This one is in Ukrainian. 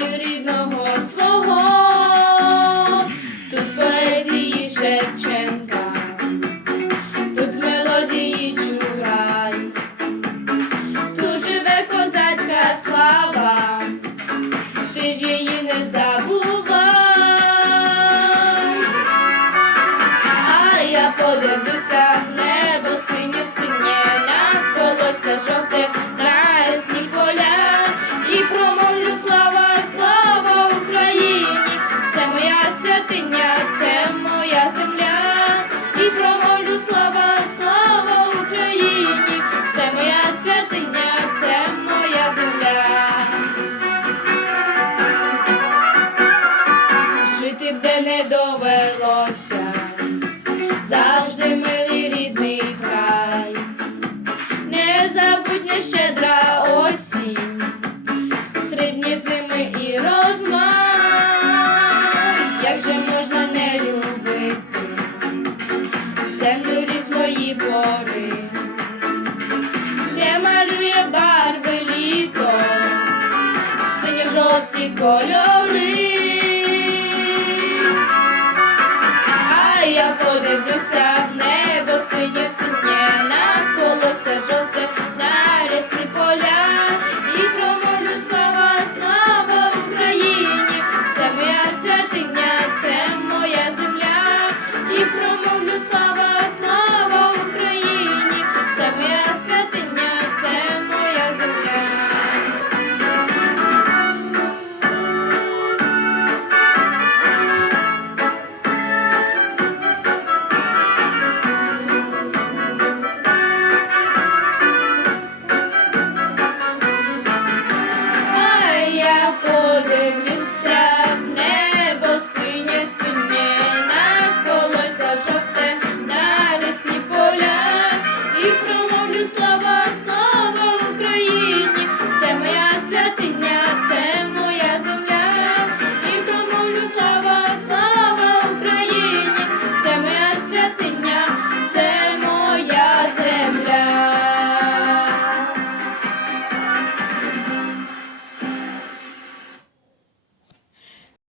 краю рідного свого, тут поезії Шевченка, тут мелодії чурай, тут живе козацька слава, ти ж її не забувай, а я подивлюся. Святиня, це моя земля, і промовлю слава, слава Україні, це моя святиня, це моя земля. Жити б де не довелося, завжди милий рідний край, незабутня щедра осінь, Сонце можна не любити, землю різної пори, де малює барви літо, синьо жовті кольори, а я подивлюся в небо. Please